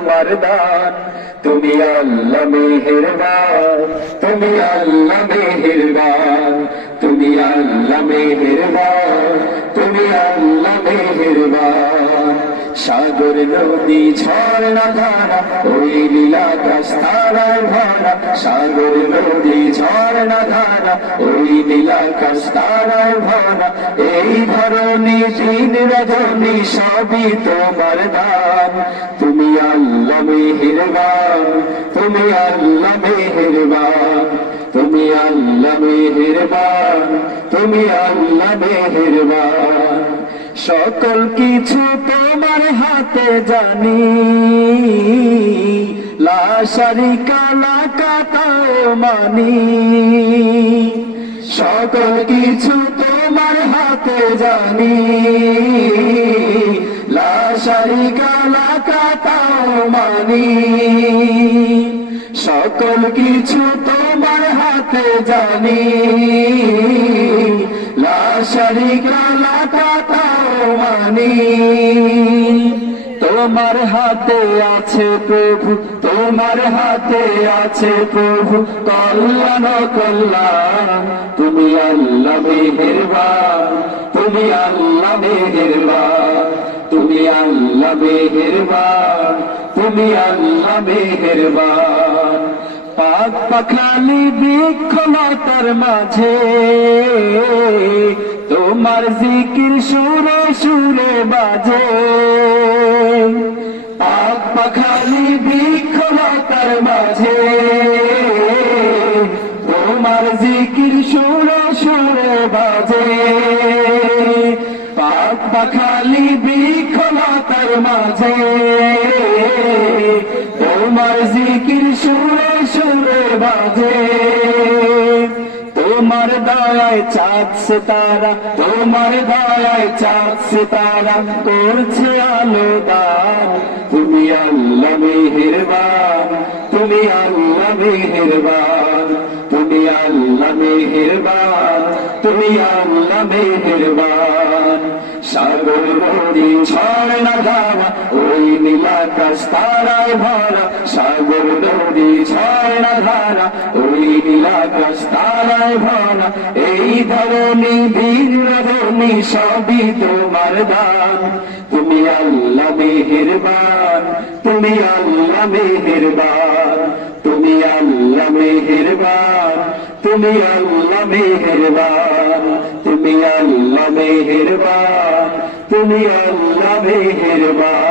তোমার দান। তুমি আল্লাহ মেহেরবান, তুমি আল্লাহ মেহেরবান, তুমি আল্লাহ মেহেরবান, তুমি আল্লাহ মেহেরবান। সাগর নদী ঝর্ণা ধারা ওই নীলাকাশ তারায় ভরা, সাগর নদী ঝর্ণা ধারা ওই নীলাকাশ তারায় ভরা। এই ধরনী দিন রজনী সবই তোমার দান। তুমি আল্লাহ মেহেরবান, তুমি আল্লাহ মেহেরবান, তুমি আল্লাহ মেহেরবান, তুমি আল্লাহ মেহেরবান। সকল কিছু তোমার হাতে জানি, লা শারিকা লাকা তাও মানি। সকল কিছু তোমার হাতে জানি, লা শারিকা লাকা তাও মানি। সকল কিছু তোমার হাতে জানি, লা শারিকা লাকা তাও মানি। তোমার হাতে আছে প্রভু, তোমার হাতে আছে প্রভু কল্যাণ কল্যাণ। তুমি আল্লাহ মেহেরবান, তুমি আল্লাহ মেহেরবান, তুমি আল্লাহ মেহেরবান, তুমি আল্লাহ মেহেরবান। পাক পাখালি বৃক্ষলতার মাঝে তোমার জিকির সুরে সুরে বাজে। পাক পাখালি বৃক্ষলতার মাঝে তোমার জিকির সুরে সুরে বাজে। পাক পাখালি বৃক্ষলতার মাঝে তোমার জিকির সুরে সুরে বাজে। তোমার দয়ায় চাঁদ সিতারা, তোমার দয়ায় চাঁদ সিতারা করছে আলো দান। তুমি আল্লাহ মেহেরবান, তুমি আল্লাহ মেহেরবান, তুমি আল্লাহ মেহেরবান, তুমি আল্লাহ মেহেরবান। সাগর নদী ঝর্ণা ধারা ওই নীলাকাশ তারায় ভরা, সাগর নদী ঝর্ণা ধারা ওই নীলাকাশ তারায় ভরা। এই ধরনী দিন রজনী সবই তোমার দান। তুমি আল্লাহ মেহেরবান, তুমি আল্লাহ মেহেরবান, তুমি আল্লাহ মেহেরবান, তুমি আল্লাহ মেহেরবান, তুমি আল্লাহ মেহেরবান, তুমি আল্লাহ মেহেরবান।